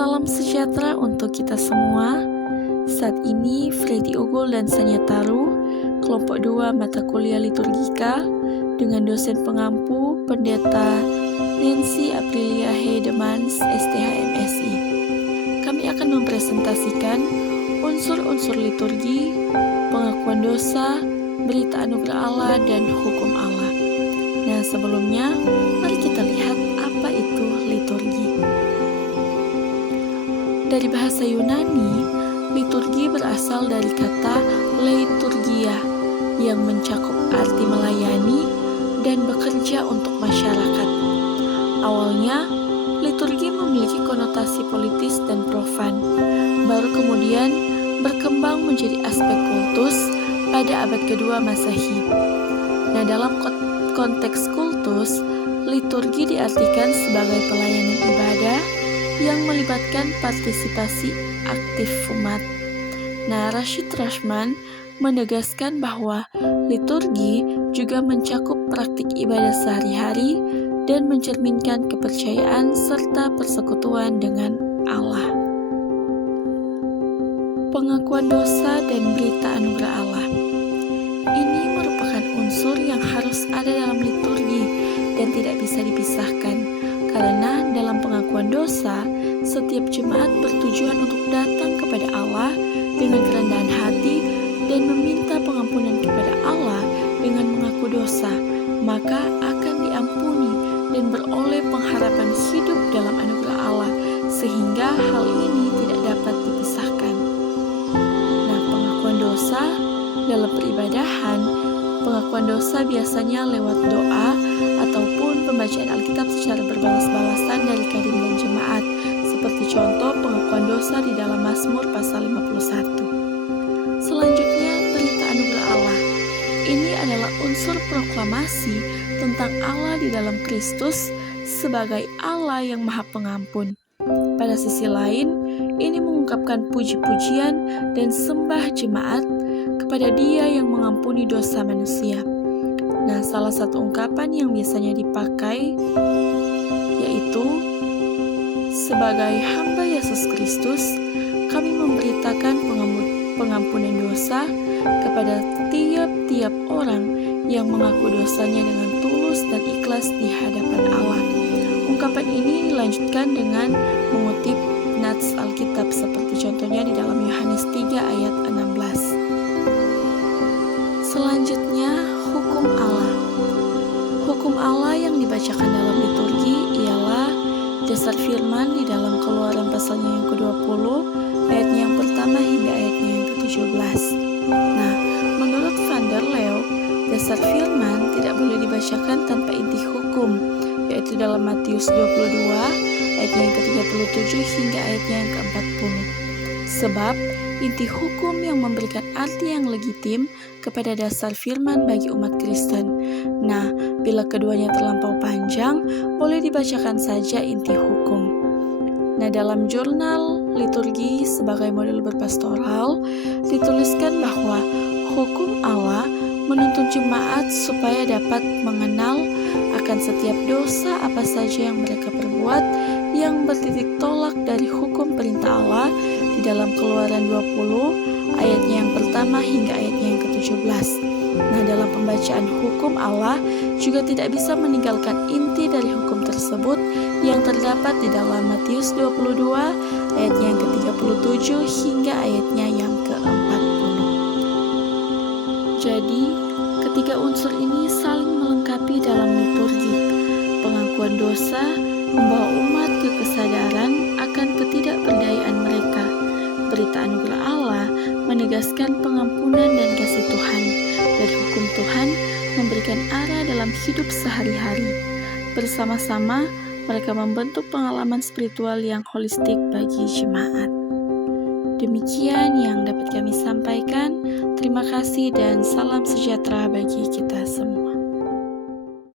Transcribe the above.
Salam sejahtera untuk kita semua. Saat ini Freddy Ogul dan Sanya Taru, kelompok 2 mata kuliah liturgika dengan dosen pengampu Pendeta Nancy Aprilia Hedemans, STH MSI. Kami akan mempresentasikan unsur-unsur liturgi, pengakuan dosa, berita anugerah Allah, dan hukum Allah. Nah, sebelumnya mari kita lihat apa itu liturgi. Dari bahasa Yunani, liturgi berasal dari kata leiturgia yang mencakup arti melayani dan bekerja untuk masyarakat. Awalnya, liturgi memiliki konotasi politis dan profan, baru kemudian berkembang menjadi aspek kultus pada abad kedua Masehi. Nah, dalam konteks kultus, liturgi diartikan sebagai pelayanan ibadah yang melibatkan partisipasi aktif umat. Nah, Rashid Rashman menegaskan bahwa liturgi juga mencakup praktik ibadah sehari-hari dan mencerminkan kepercayaan serta persekutuan dengan Allah. Pengakuan dosa dan berita anugerah Allah. Ini merupakan unsur yang harus ada dalam liturgi dan tidak bisa dipisahkan, karena dalam pengakuan dosa, setiap jemaat bertujuan untuk datang kepada Allah dengan kerendahan hati dan meminta pengampunan kepada Allah dengan mengaku dosa, maka akan diampuni dan beroleh pengharapan hidup dalam anugerah Allah, sehingga hal ini tidak dapat dipisahkan. Nah, pengakuan dosa dalam peribadahan, pengakuan dosa biasanya lewat doa ataupun pembacaan Alkitab secara berbalas-balasan dari kadin dan jemaat, seperti contoh pengakuan dosa di dalam Mazmur pasal 51. Selanjutnya, berita anugerah Allah. Ini adalah unsur proklamasi tentang Allah di dalam Kristus sebagai Allah yang Maha Pengampun. Pada sisi lain, ini mengungkapkan puji-pujian dan sembah jemaat kepada Dia yang mengampuni dosa manusia. Nah, salah satu ungkapan yang biasanya dipakai yaitu, sebagai hamba Yesus Kristus, kami memberitakan pengampunan dosa kepada tiap-tiap orang yang mengaku dosanya dengan tulus dan ikhlas di hadapan Allah. Ungkapan ini dilanjutkan dengan mengutip nats Alkitab seperti contohnya di dalam Yohanes 3 ayat 16. Selanjutnya, hukum Allah. Hukum Allah yang dibacakan dalam liturgi ialah dasar firman di dalam Keluaran pasalnya yang ke-20, ayatnya yang pertama hingga ayatnya yang ke-17. Nah, menurut Van der Leeuw, dasar firman tidak boleh dibacakan tanpa inti hukum, yaitu dalam Matius 22, ayatnya yang ke-37 hingga ayatnya yang ke-40. Sebab, inti hukum yang memberikan arti yang legitim kepada dasar firman bagi umat Kristen. Nah, bila keduanya terlampau panjang, boleh dibacakan saja inti hukum. Nah, dalam jurnal liturgi sebagai model berpastoral, dituliskan bahwa hukum Allah menuntun jemaat supaya dapat mengenal akan setiap dosa apa saja yang mereka perbuat yang bertitik tolak dari hukum perintah Allah di dalam Keluaran 20 ayatnya yang pertama hingga ayatnya yang ke-17. Nah, dalam pembacaan hukum Allah juga tidak bisa meninggalkan inti dari hukum tersebut yang terdapat di dalam Matius 22 ayatnya yang ke-37 hingga ayatnya yang ke-40. Jadi, ketiga unsur ini saling melengkapi dalam liturgi. Pengakuan dosa membawa umat ke kesadaran akan ketidakberdayaan mereka. Berita anugerah Allah menegaskan pengampunan dan kasih Tuhan, dan hukum Tuhan memberikan arah dalam hidup sehari-hari. Bersama-sama, mereka membentuk pengalaman spiritual yang holistik bagi jemaat. Demikian yang dapat kami sampaikan. Terima kasih dan salam sejahtera bagi kita semua.